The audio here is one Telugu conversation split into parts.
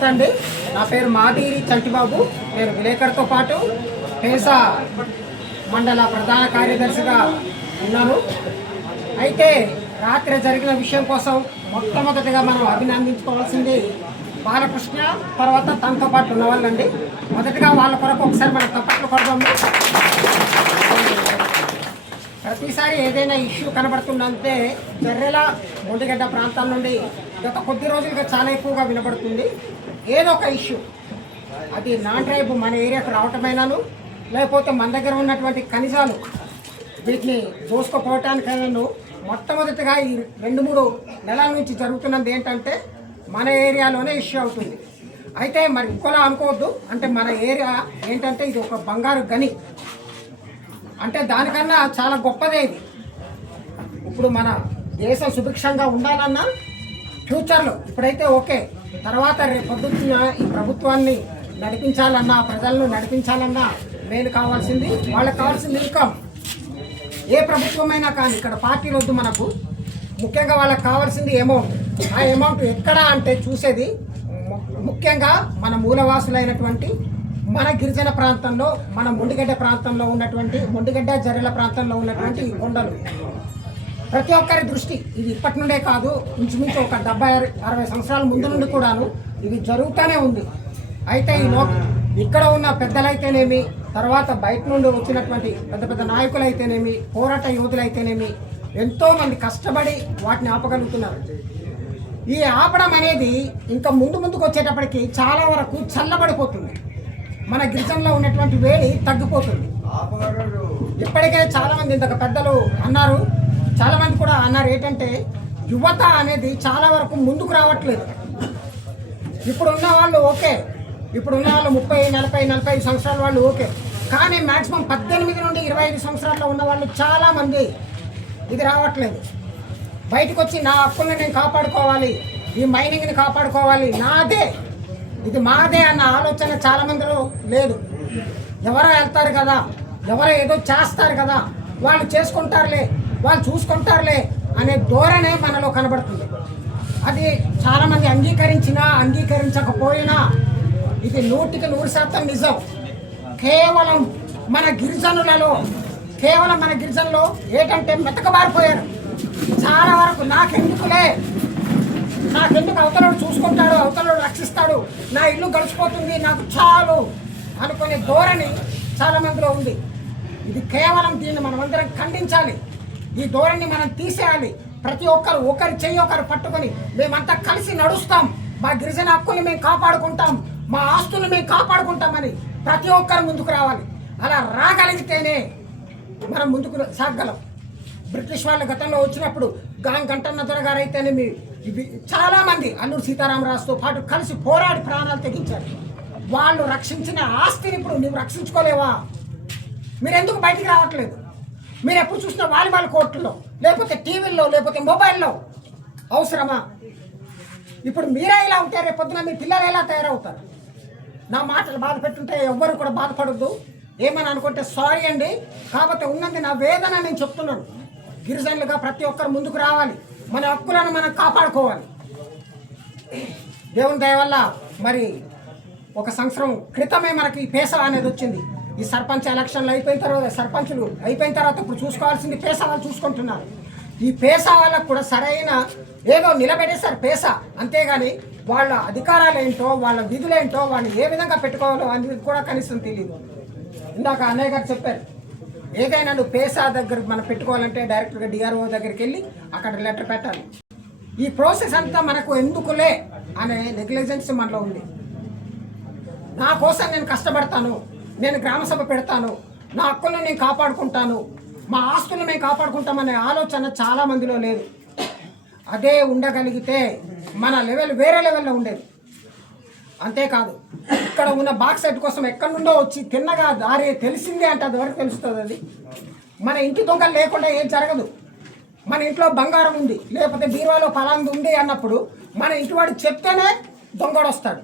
నమస్తే అండి. నా పేరు మాదిరి చంటిబాబు. నేను విలేకరుతో పాటు పేసా మండల ప్రధాన కార్యదర్శిగా ఉన్నాను. అయితే రాత్రి జరిగిన విషయం కోసం మొట్టమొదటిగా మనం అభినందించుకోవాల్సింది బాలకృష్ణ, తర్వాత తనతో పాటు ఉన్న వాళ్ళండి. మొదటిగా వాళ్ళ కొరకు ఒకసారి మనం తప్పట్లు కొడదాము. ప్రతిసారి ఏదైనా ఇష్యూ కనబడుతుందంటే జర్రెల మొండిగడ్డ ప్రాంతాల నుండి గత కొద్ది రోజులుగా చాలా ఎక్కువగా వినబడుతుంది. ఏదో ఒక ఇష్యూ, అది నాన్ ట్రైబ్ మన ఏరియాకు రావటమైనాను, లేకపోతే మన దగ్గర ఉన్నటువంటి ఖనిజాలు వీటిని దోసుకుపోవటానికైనాను మొట్టమొదటిగా ఈ 2-3 నెలల నుంచి జరుగుతున్నది ఏంటంటే మన ఏరియాలోనే ఇష్యూ అవుతుంది. అయితే మరి ఇంకోలా అనుకోవద్దు, అంటే మన ఏరియా ఏంటంటే ఇది ఒక బంగారు గని, అంటే దానికన్నా చాలా గొప్పదే ఇది. ఇప్పుడు మన దేశం సుభిక్షంగా ఉండాలన్నా ఫ్యూచర్లో, ఇప్పుడైతే ఓకే, తర్వాత రేపు పొద్దున్న ఈ ప్రభుత్వాన్ని నడిపించాలన్నా, ప్రజలను నడిపించాలన్నా మేలు కావాల్సింది, వాళ్ళకి కావాల్సింది ఇన్కమ్. ఏ ప్రభుత్వమైనా కానీ ఇక్కడ పార్టీలు వద్దు మనకు, ముఖ్యంగా వాళ్ళకి కావాల్సింది అమౌంట్. ఆ అమౌంట్ ఎక్కడ అంటే చూసేది ముఖ్యంగా మన మూలవాసులైనటువంటి మన గిరిజన ప్రాంతంలో, మన మొండిగడ్డ ప్రాంతంలో ఉన్నటువంటి, మొండిగడ్డ జర్రెల ప్రాంతంలో ఉన్నటువంటి ఈ కొండలు. ప్రతి ఒక్కరి దృష్టి ఇది ఇప్పటి నుండే కాదు, ఇంచుమించు ఒక 70-60 సంవత్సరాల ముందు నుండి కూడాను ఇది జరుగుతూనే ఉంది. అయితే ఇక్కడ ఉన్న పెద్దలైతేనేమి, తర్వాత బయట నుండి వచ్చినటువంటి పెద్ద పెద్ద నాయకులైతేనేమి, పోరాట యోధులైతేనేమి ఎంతోమంది కష్టపడి వాటిని ఆపగలుగుతున్నారు. ఈ ఆపడం అనేది ఇంకా ముందుకు వచ్చేటప్పటికి చాలా వరకు చల్లబడిపోతుంది. మన గిరిజనలో ఉన్నటువంటి వేడి తగ్గిపోతుంది. ఇప్పటికే చాలామంది ఇంతక పెద్దలు అన్నారు, చాలామంది కూడా అన్నారు ఏంటంటే యువత అనేది చాలా వరకు ముందుకు రావట్లేదు. ఇప్పుడున్న వాళ్ళు ఓకే, ఇప్పుడున్న వాళ్ళు 30-40-45 సంవత్సరాల వాళ్ళు ఓకే, కానీ మ్యాక్సిమం 18 నుండి 25 సంవత్సరాల్లో ఉన్న వాళ్ళు చాలామంది ఇది రావట్లేదు. బయటకు వచ్చి నా హక్కుల్ని నేను కాపాడుకోవాలి, ఈ మైనింగ్ని కాపాడుకోవాలి, నాదే ఇది మాదే అన్న ఆలోచన చాలా మందిలో లేదు. ఎవరో వెళ్తారు కదా, ఎవరో ఏదో చేస్తారు కదా, వాళ్ళు చేసుకుంటారులే, వాళ్ళు చూసుకుంటారులే అనే ధోరణే మనలో కనబడుతుంది. అది చాలామంది అంగీకరించినా అంగీకరించకపోయినా ఇది 100% నిజం. కేవలం మన గిరిజనులలో ఏంటంటే మెతకబారిపోయారు చాలా వరకు. నాకెందుకు అవతలోడు చూసుకుంటాడు, అవతలోడు రక్షిస్తాడు, నా ఇల్లు గడిచిపోతుంది, నాకు చాలు అనుకునే ధోరణి చాలా మందిలో ఉంది. ఇది కేవలం దీన్ని మనమందరం ఖండించాలి. ఈ ధోరణి మనం తీసేయాలి. ప్రతి ఒక్కరు ఒకరి చెయ్యి ఒకరు పట్టుకొని మేమంతా కలిసి నడుస్తాం, మా గిరిజన హక్కుల్ని మేము కాపాడుకుంటాం, మా ఆస్తుల్ని మేము కాపాడుకుంటామని ప్రతి ఒక్కరు ముందుకు రావాలి. అలా రాగలిగితేనే మనం ముందుకు సాగలం. బ్రిటిష్ వాళ్ళు గతంలో వచ్చినప్పుడు గంటన్న దొరగారు అయితేనేమి, ఇవి చాలామంది అల్లూరు సీతారామరాజుతో పాటు కలిసి పోరాడి ప్రాణాలు తెగించారు. వాళ్ళు రక్షించిన ఆస్తిని ఇప్పుడు నువ్వు రక్షించుకోలేవా? మీరు ఎందుకు బయటికి రావట్లేదు? మీరు ఎప్పుడు చూసినా వాలీబాల్ కోర్టులో, లేకపోతే టీవీల్లో, లేకపోతే మొబైల్లో. అవసరమా? ఇప్పుడు మీరే ఇలా ఉంటే రేపు పొద్దున మీ పిల్లలు ఎలా తయారవుతారు? నా మాటలు బాధ పెట్టుంటే ఎవ్వరు కూడా బాధపడద్దు, ఏమని అనుకుంటే సారీ అండి. కాకపోతే ఉన్నది నా వేదన నేను చెప్తున్నాను. గిరిజనులుగా ప్రతి ఒక్కరు ముందుకు రావాలి, మన హక్కులను మనం కాపాడుకోవాలి. దేవుని దయ వల్ల మరి 1 సంవత్సరం క్రితమే మనకి ఈ పేసా అనేది వచ్చింది. ఈ సర్పంచ్ ఎలక్షన్లు అయిపోయిన తర్వాత, సర్పంచులు అయిపోయిన తర్వాత ఇప్పుడు చూసుకోవాల్సింది పేసా వాళ్ళు చూసుకుంటున్నారు. ఈ పేసా వాళ్ళకు కూడా సరైన ఏదో నిలబెట్టేశారు పేసా, అంతేగాని వాళ్ళ అధికారాలు ఏంటో, వాళ్ళ విధులేంటో, వాళ్ళు ఏ విధంగా పెట్టుకోవాలో అనేది కూడా కనీసం తెలియదు. ఇందాక అన్నయ్య గారు చెప్పారు, ఏదైనా నువ్వు పేసా దగ్గర మనం పెట్టుకోవాలంటే డైరెక్ట్గా డిఆర్ఓ దగ్గరికి వెళ్ళి అక్కడ లెటర్ పెట్టాలి. ఈ ప్రాసెస్ అంతా మనకు ఎందుకులే అనే నెగ్లిజెన్స్ మనలో ఉంది. నా కోసం నేను కష్టపడతాను, నేను గ్రామసభ పెడతాను, నా హక్కులను నేను కాపాడుకుంటాను, మా ఆస్తులను మేము కాపాడుకుంటామనే ఆలోచన చాలా మందిలో లేదు. అదే ఉండగలిగితే మన లెవెల్ వేరే లెవెల్లో ఉండేది. అంతేకాదు, ఇక్కడ ఉన్న బాక్స్ సెట్ కోసం ఎక్కడి నుండో వచ్చి తిన్నగా దారి తెలిసిందే అంటే అది వరకు తెలుస్తుంది. అది మన ఇంటి దొంగలు లేకుండా ఏం జరగదు. మన ఇంట్లో బంగారం ఉంది, లేకపోతే బీరువాలో ఫలాంది ఉంది అన్నప్పుడు మన ఇంటి వాడు చెప్తేనే దొంగడు వస్తాడు.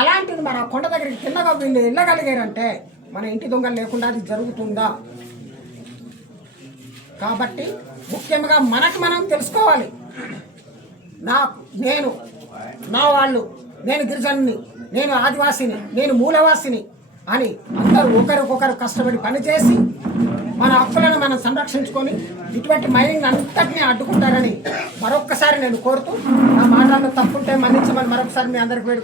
అలాంటిది మన కొండ దగ్గరికి తిన్నగా వీళ్ళు వెళ్ళగలిగారంటే మన ఇంటి దొంగలు లేకుండా అది జరుగుతుందా? కాబట్టి ముఖ్యంగా మనకు మనం తెలుసుకోవాలి. నేను నా వాళ్ళు, నేను గిరిజనుని, నేను ఆదివాసిని, నేను మూలవాసిని అని అందరూ ఒకరికొకరు కష్టపడి పనిచేసి మన హక్కులను మనం సంరక్షించుకొని ఇటువంటి మైనింగ్ అంతటినీ అడ్డుకుంటారని మరొక్కసారి నేను కోరుతూ నా మాటలను తప్పుంటే మన్నించమని మరొకసారి మీ అందరికీ